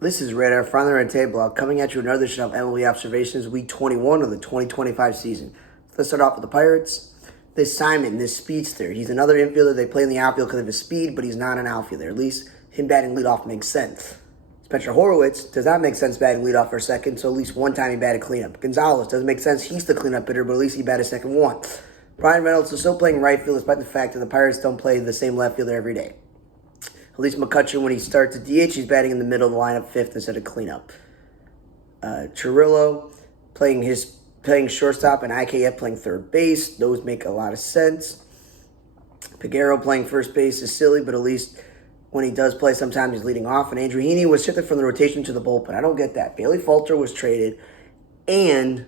This is Radar from the Red Table, coming at you another edition of MLB Observations, Week 21 of the 2025 season. Let's start off with the Pirates. This Simon, this speedster, he's another infielder. They play in the outfield because of his speed, but he's not an outfielder. At least him batting leadoff makes sense. Spencer Horwitz does not make sense batting leadoff for a second, so at least one time he batted cleanup. Gonzalez doesn't make sense. He's the cleanup hitter, but at least he batted second once. Brian Reynolds is still playing right field despite the fact that the Pirates don't play the same left fielder every day. At least McCutcheon, when he starts at DH, he's batting in the middle of the lineup, fifth instead of cleanup. Chirillo playing shortstop, and IKF playing third base. Those make a lot of sense. Peguero playing first base is silly, but at least when he does play, sometimes he's leading off. And Andrew Heaney was shifted from the rotation to the bullpen. I don't get that. Bailey Falter was traded, and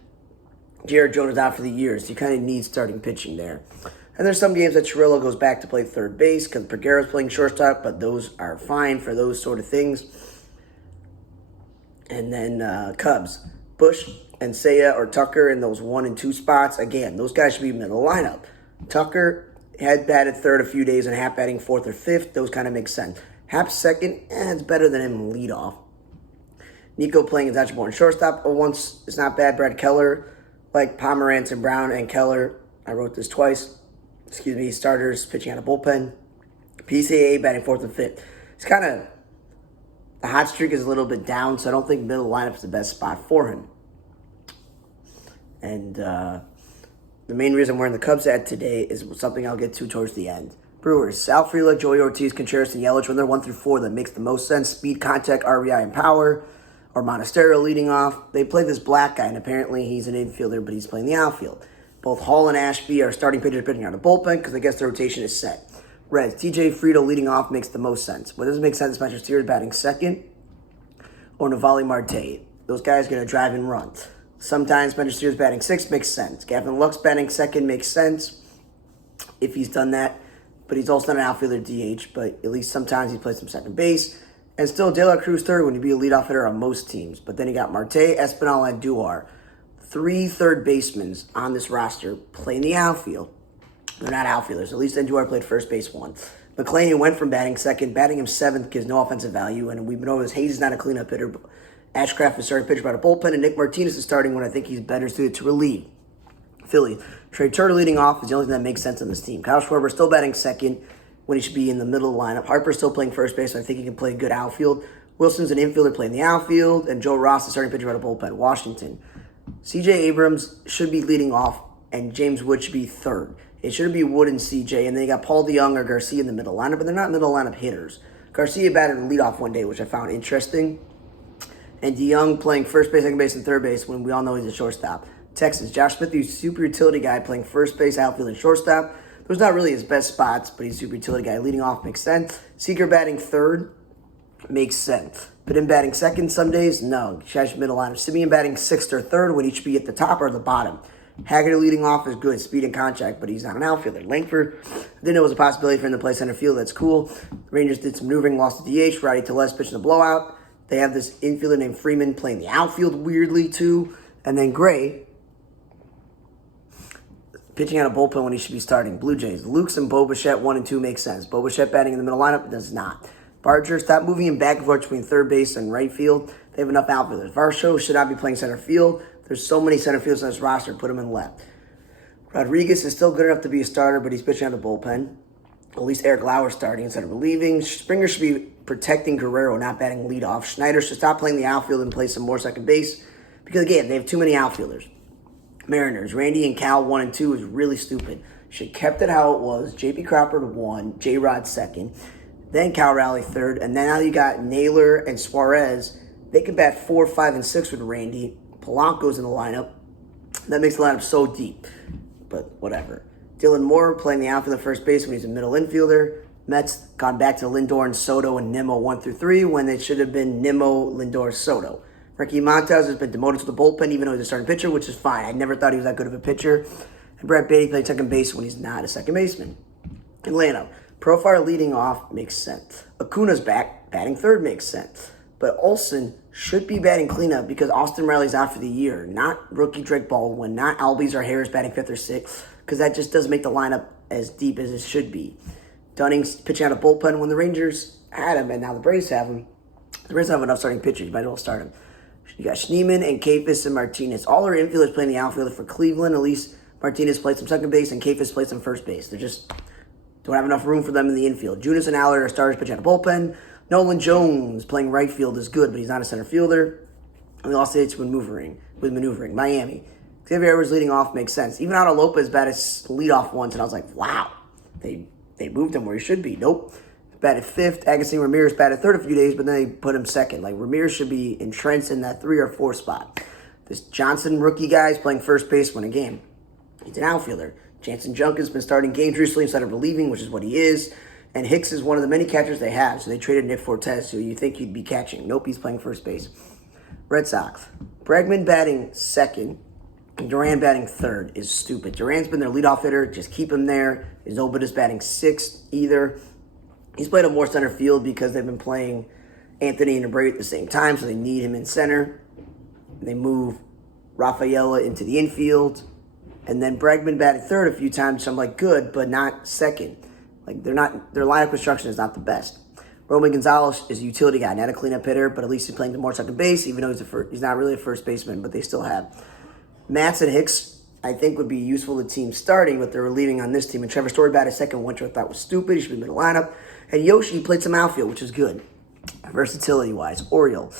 Jared Jones is out for the year, so you kind of need starting pitching there. And there's some games that Chirillo goes back to play third base because Peguero's playing shortstop, but those are fine for those sort of things. And then Cubs, Bush and Seiya or Tucker in those 1 and 2 spots. Again, those guys should be middle of the lineup. Tucker had batted third a few days and Happ batting fourth or fifth. Those kind of make sense. Happ second, it's better than him leadoff. Nico playing as Dodger in shortstop. Once it's not bad. Brad Keller, like Pomerantz and Brown and Keller. I wrote this twice. Starters pitching out of bullpen. PCAA batting fourth and fifth. It's kind of, the hot streak is a little bit down, so I don't think middle lineup is the best spot for him. And the main reason we're in the Cubs ad today is something I'll get to towards the end. Brewers, Sal Frelick, Joey Ortiz, Contreras, and Yelich when they're 1 through 4. That makes the most sense. Speed, contact, RBI, and power. Or Monasterio leading off. They play this black guy, and apparently he's an infielder, but he's playing the outfield. Both Hall and Ashby are starting pitchers pitching out of bullpen because I guess the rotation is set. Reds, TJ Friedl leading off makes the most sense. What doesn't make sense is Spencer Steers batting second or Navali Marte. Those guys are going to drive and run. Sometimes Spencer Steers batting sixth makes sense. Gavin Lux batting second makes sense if he's done that. But he's also not an outfielder DH, but at least sometimes he plays some second base. And still, De La Cruz third when you be a leadoff hitter on most teams. But then you got Marte, Espinal, and Duar. 3 third basemen on this roster play in the outfield. They're not outfielders. At least Duar played first base once. McClaney went from batting second. Batting him seventh gives no offensive value. And we've been over this. Hayes is not a cleanup hitter. Ashcraft is starting pitcher by the bullpen. And Nick Martinez is starting when I think he's better suited to relieve. Philly. Trey Turner leading off is the only thing that makes sense on this team. Kyle Schwarber still batting second when he should be in the middle of the lineup. Harper's still playing first base, so I think he can play good outfield. Wilson's an infielder playing the outfield. And Joe Ross is starting pitcher by the bullpen. Washington. C.J. Abrams should be leading off, and James Wood should be third. It shouldn't be Wood and C.J., and then you got Paul DeYoung or Garcia in the middle lineup, but they're not middle lineup hitters. Garcia batted leadoff one day, which I found interesting, and DeYoung playing first base, second base, and third base when we all know he's a shortstop. Texas, Josh Smith, he's a super utility guy playing first base, outfield, and shortstop. Those are not really his best spots, but he's a super utility guy. Leading off makes sense. Seager batting third makes sense. But him batting second some days, no. Shash middle lineup. Simeon batting sixth or third when he should be at the top or the bottom. Haggerty leading off is good, speed and contact, but he's not an outfielder. Langford, didn't know it was a possibility for him to play center field. That's cool. The Rangers did some maneuvering, lost to DH. Rowdy Tellez pitching the blowout. They have this infielder named Freeman playing the outfield weirdly too. And then Gray pitching out of bullpen when he should be starting. Blue Jays, Lukes and Bo Bichette 1 and 2 makes sense. Bo Bichette batting in the middle lineup does not. Barger, stop moving him back and forth between third base and right field. They have enough outfielders. Varsho should not be playing center field. There's so many center fielders on this roster. Put him in left. Rodriguez is still good enough to be a starter, but he's pitching out of the bullpen. At least Eric Lauer starting instead of relieving. Springer should be protecting Guerrero, not batting leadoff. Schneider should stop playing the outfield and play some more second base. Because, again, they have too many outfielders. Mariners, Randy and Cal 1 and 2 is really stupid. Should have kept it how it was. J.P. Cropper 1, J-Rod second. Then Cal Raleigh third, and then now you got Naylor and Suarez. They can bat 4, 5, and 6 with Randy. Polanco's in the lineup. That makes the lineup so deep, but whatever. Dylan Moore playing the outfield at first base when he's a middle infielder. Mets gone back to Lindor and Soto and Nimmo 1 through 3 when it should have been Nimmo, Lindor, Soto. Ricky Montas has been demoted to the bullpen even though he's a starting pitcher, which is fine. I never thought he was that good of a pitcher. And Brett Beatty playing second base when he's not a second baseman. Atlanta. Profile leading off makes sense. Acuna's back, batting third makes sense. But Olsen should be batting cleanup because Austin Riley's out for the year, not rookie Drake Baldwin, not Albies or Harris batting fifth or sixth, because that just doesn't make the lineup as deep as it should be. Dunning's pitching out of bullpen when the Rangers had him, and now the Braves have him. The Reds don't have enough starting pitchers. You might as well start him. You got Schneemann and Kafis and Martinez. All our infielders playing the outfield for Cleveland. At least Martinez played some second base and Kafis played some first base. They just don't have enough room for them in the infield. Junis and Allard are starters pitching out of bullpen. Nolan Jones playing right field is good, but he's not a center fielder. And we lost it with maneuvering. Miami. Xavier Edwards leading off makes sense. Even Otto Lopez batted leadoff once, and I was like, wow, they moved him where he should be. Nope. Batted fifth. Agustin Ramirez batted third a few days, but then they put him second. Like, Ramirez should be entrenched in that 3 or 4 spot. This Johnson rookie guy is playing first base when a game. He's an outfielder. Jansen Junkin's been starting games recently instead of relieving, which is what he is. And Hicks is one of the many catchers they have, so they traded Nick Fortes, who you think he'd be catching. Nope, he's playing first base. Red Sox. Bregman batting second and Duran batting third is stupid. Duran's been their leadoff hitter. Just keep him there. Izobitis batting sixth either. He's played a more center field because they've been playing Anthony and Abreu at the same time, so they need him in center. They move Rafaela into the infield. And then Bregman batted third a few times, so I'm like, good, but not second. Like, their lineup construction is not the best. Roman Gonzalez is a utility guy, not a cleanup hitter, but at least he's playing the more second base, even though he's not really a first baseman, but they still have. Matz and Hicks, I think, would be useful to team starting, but they're relieving on this team. And Trevor Story batted second, which I thought was stupid. He should be in the lineup. And Yoshi played some outfield, which is good, versatility-wise. Oriole.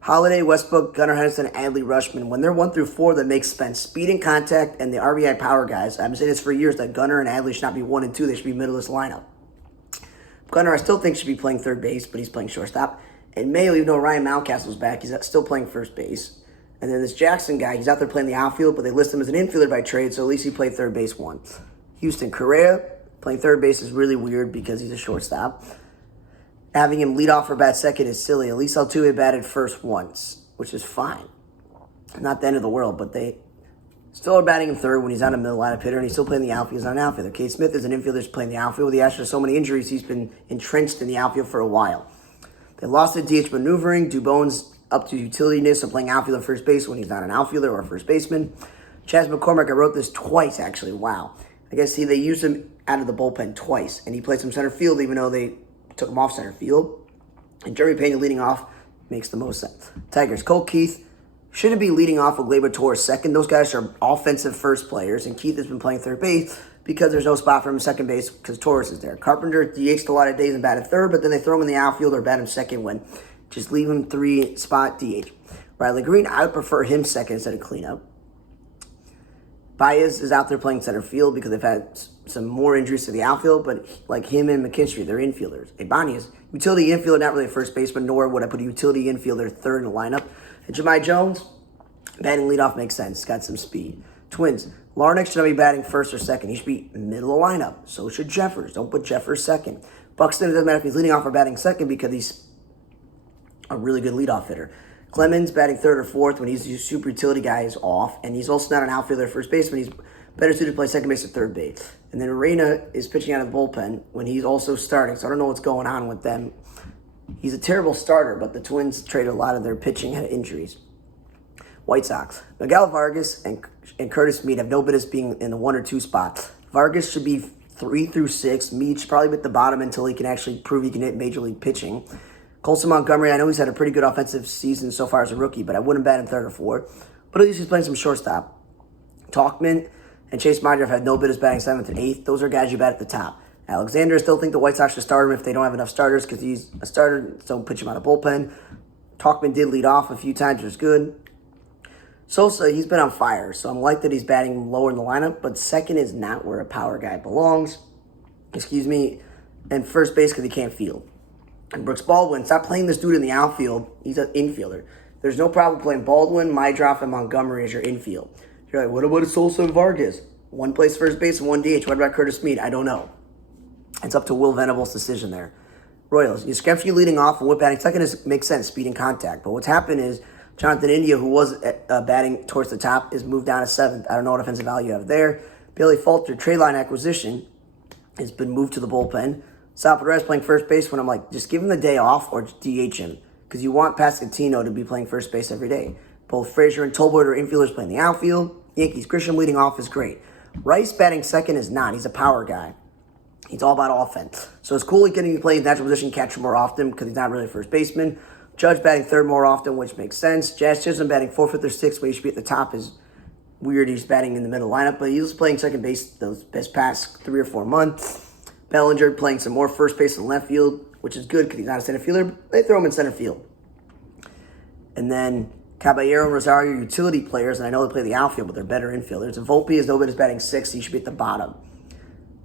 Holiday, Westbrook, Gunnar Henderson, Adley Rushman. When they're 1 through 4, that makes sense. Speed and contact and the RBI power guys. I've been saying this for years that Gunnar and Adley should not be 1 and 2. They should be middle of this lineup. Gunnar, I still think should be playing third base, but he's playing shortstop. And Mayo, even though Ryan Mountcastle's back, he's still playing first base. And then this Jackson guy, he's out there playing the outfield, but they list him as an infielder by trade, so at least he played third base once. Houston Correa, playing third base is really weird because he's a shortstop. Having him lead off or bat second is silly. At least Altuve batted first once, which is fine. Not the end of the world, but they still are batting him third when he's not a middle lineup hitter, and he's still playing the outfield. He's not an outfielder. Cade Smith is an infielder who's playing the outfield. With the Astros so many injuries, he's been entrenched in the outfield for a while. They lost the DH maneuvering. Dubon's up to utility-ness of playing outfield and first base when he's not an outfielder or a first baseman. Chas McCormick, I wrote this twice, actually. Wow. I guess, they used him out of the bullpen twice, and he played some center field even though they took him off center field. And Jeremy Pena leading off makes the most sense. Tigers, Cole Keith shouldn't be leading off with Gleyber Torres second. Those guys are offensive first players, and Keith has been playing third base because there's no spot for him in second base because Torres is there. Carpenter DH'd a lot of days and batted third, but then they throw him in the outfield or bat him second when just leave him 3-spot DH. Riley Green, I would prefer him second instead of cleanup. Baez is out there playing center field because they've had some more injuries to the outfield, but like him and McKinstry, they're infielders. Ibanez, utility infielder, not really a first baseman, nor would I put a utility infielder third in the lineup. And Jahmai Jones, batting leadoff makes sense. Got some speed. Twins, Larnach should not be batting first or second. He should be middle of the lineup. So should Jeffers. Don't put Jeffers second. Buxton, it doesn't matter if he's leading off or batting second because he's a really good leadoff hitter. Clemens batting third or fourth when he's a super utility guy is off, and he's also not an outfielder or first baseman. He's better suited to play second base or third base. And then Reyna is pitching out of the bullpen when he's also starting, so I don't know what's going on with them. He's a terrible starter, but the Twins traded a lot of their pitching had injuries. White Sox, Miguel Vargas and Curtis Mead have no business being in the 1 or 2 spot. Vargas should be 3 through 6. Mead should probably be at the bottom until he can actually prove he can hit major league pitching. Colson Montgomery, I know he's had a pretty good offensive season so far as a rookie, but I wouldn't bat him 3rd or 4th. But at least he's playing some shortstop. Talkman and Chase Meyer have had no business batting 7th and 8th. Those are guys you bat at the top. Alexander, I still think the White Sox should start him if they don't have enough starters because he's a starter, so don't pitch him out of bullpen. Talkman did lead off a few times, which was good. Sosa, he's been on fire, so I'm like that he's batting lower in the lineup, but second is not where a power guy belongs. And first base because he can't field. And Brooks Baldwin, stop playing this dude in the outfield. He's an infielder. There's no problem playing Baldwin, Mydroff, and Montgomery as your infield. You're like, what about Sosa and Vargas? One plays first base and one DH. What about Curtis Mead? I don't know. It's up to Will Venable's decision there. Royals, Yastrzemski leading off and Wood batting second makes sense, speed and contact. But what's happened is Jonathan India, who was batting towards the top, is moved down to 7th. I don't know what offensive value you have there. Bailey Falter, trade line acquisition, has been moved to the bullpen. Sal Perez playing first base when I'm like, just give him the day off or just DH him. Because you want Pascatino to be playing first base every day. Both Frazier and Tolbert are infielders playing the outfield. Yankees, Grisham leading off is great. Rice batting second is not. He's a power guy. He's all about offense. So it's cool getting to play in natural position, catcher more often because he's not really a first baseman. Judge batting third more often, which makes sense. Jazz Chisholm batting fourth, fifth, or sixth, when he should be at the top is weird. He's batting in the middle lineup, but he's playing second base those past 3 or 4 months. Bellinger playing some more first base and left field, which is good because he's not a center fielder. They throw him in center field. And then Caballero and Rosario are utility players, and I know they play the outfield, but they're better infielders. And Volpe is nobody's batting sixth, so he should be at the bottom.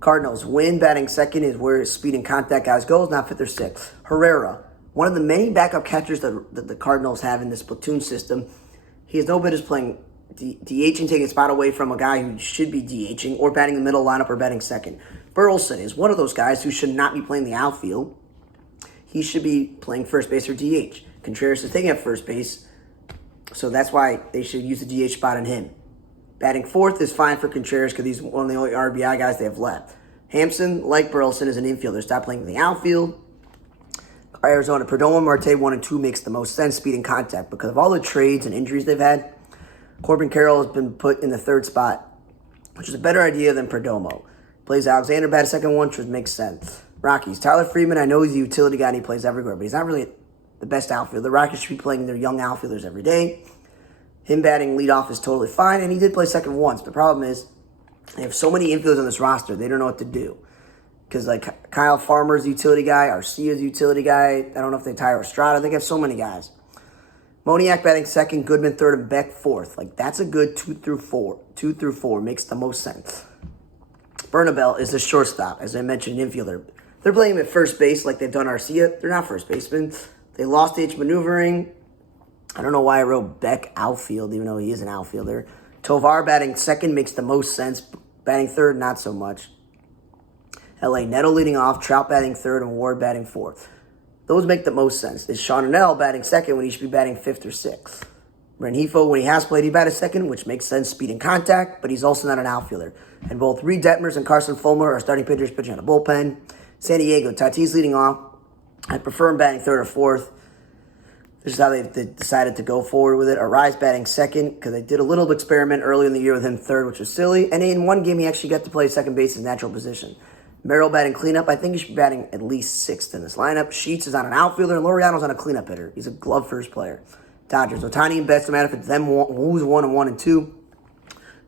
Cardinals, Wynn batting second is where his speed and contact guys goes, not fifth or sixth. Herrera, one of the many backup catchers that the Cardinals have in this platoon system. He has no business playing DHing, taking a spot away from a guy who should be DHing or batting the middle lineup or batting second. Burleson is one of those guys who should not be playing the outfield. He should be playing first base or DH. Contreras is taking up first base, so that's why they should use the DH spot on him. Batting fourth is fine for Contreras because he's one of the only RBI guys they have left. Hampson, like Burleson, is an infielder. Stop playing in the outfield. Arizona, Perdomo, Marte 1 and 2 makes the most sense, speed and contact. Because of all the trades and injuries they've had, Corbin Carroll has been put in the third spot, which is a better idea than Perdomo. Plays Alexander, bat second one, which makes sense. Rockies, Tyler Freeman, I know he's a utility guy and he plays everywhere, but he's not really the best outfielder. The Rockies should be playing their young outfielders every day. Him batting leadoff is totally fine, and he did play second once. The problem is they have so many infielders on this roster, they don't know what to do. Because, like, Kyle Farmer's a utility guy, Arcia's a utility guy. I don't know if they tie Estrada. They have so many guys. Moniak batting second, Goodman third, and Beck fourth. Like, that's a good 2 through 4. 2 through 4 makes the most sense. Bernabel is the shortstop, as I mentioned, infielder. They're playing him at first base like they've done Arcia. They're not first basemen. They lost H maneuvering. I don't know why I wrote Beck outfield, even though he is an outfielder. Tovar batting second makes the most sense. Batting third, not so much. LA Neto leading off, Trout batting third, and Ward batting fourth. Those make the most sense. Is Sean Annell batting second when he should be batting fifth or sixth? Rengifo, when he has played, he batted second, which makes sense, speed and contact, but he's also not an outfielder. And both Reed Detmers and Carson Fulmer are starting pitchers pitching on the bullpen. San Diego, Tatis leading off. I prefer him batting third or fourth. This is how they decided to go forward with it. Arise batting second, because they did a little experiment early in the year with him third, which was silly. And in one game, he actually got to play second base in natural position. Merrill batting cleanup. I think he should be batting at least sixth in this lineup. Sheets is on an outfielder, and Laureano's on a cleanup hitter. He's a glove first player. Dodgers, Ohtani and Betts, no matter if it's them who's 1 and 1 and 2,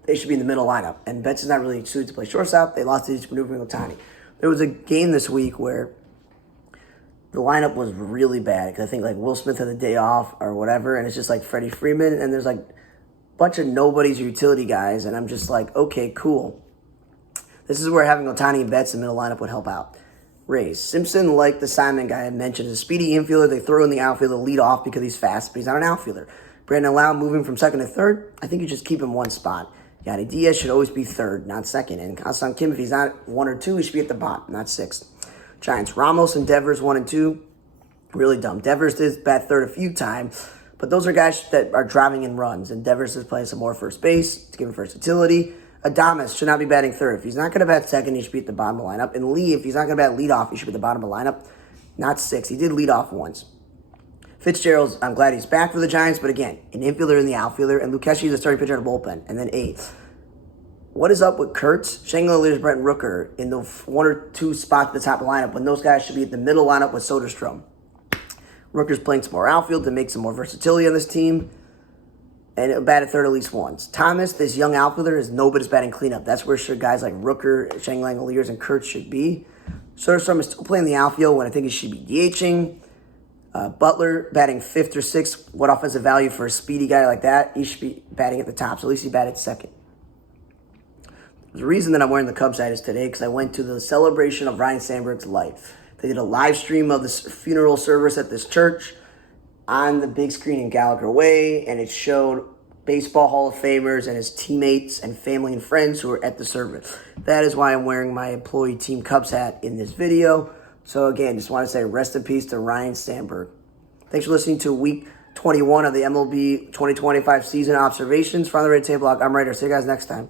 they should be in the middle lineup. And Betts is not really suited to play shortstop. They lost to each maneuvering Ohtani. There was a game this week where the lineup was really bad because I think like Will Smith had a day off or whatever, and it's just like Freddie Freeman, and there's like a bunch of nobodies or utility guys, and I'm just like, okay, cool. This is where having Ohtani and Betts in the middle lineup would help out. Rays. Simpson, like the Simon guy I mentioned, is a speedy infielder. They throw in the outfield to lead off because he's fast, but he's not an outfielder. Brandon Lau moving from second to third. I think you just keep him one spot. Yandy Diaz should always be third, not second. And Hassan Kim, if he's not 1 or 2, he should be at the bottom, not sixth. Giants. Ramos and Devers 1 and 2. Really dumb. Devers did bat third a few times, but those are guys that are driving in runs, and Devers is playing some more first base to give him versatility. Adames should not be batting third. If he's not going to bat second, he should be at the bottom of the lineup. And Lee, if he's not going to bat leadoff, he should be at the bottom of the lineup, not sixth. He did lead off once. Fitzgerald, I'm glad he's back for the Giants, but again, an infielder in the outfielder, and Lucchesi is a starting pitcher on the bullpen. And then eighth. What is up with Kurtz, Shanglers, Brent Rooker in the 1 or 2 spots at the top of the lineup when those guys should be at the middle lineup with Soderstrom? Rooker's playing some more outfield to make some more versatility on this team. And it'll bat at third at least once. Thomas, this young outfielder, is nobody's batting cleanup. That's where guys like Rooker, Shang Langoliers, and Kurtz should be. Soderstrom is still playing the outfield when I think he should be DHing. Butler batting fifth or sixth. What offensive value for a speedy guy like that? He should be batting at the top, so at least he batted second. The reason that I'm wearing the Cubs hat is today because I went to the celebration of Ryan Sandberg's life. They did a live stream of this funeral service at this church on the big screen in Gallagher Way, and it showed baseball Hall of Famers and his teammates and family and friends who were at the service. That is why I'm wearing my employee team Cubs hat in this video. So again, just want to say rest in peace to Ryan Sandberg. Thanks for listening to week 21 of the MLB 2025 season observations. From the Red Table Block, I'm Ryder. See you guys next time.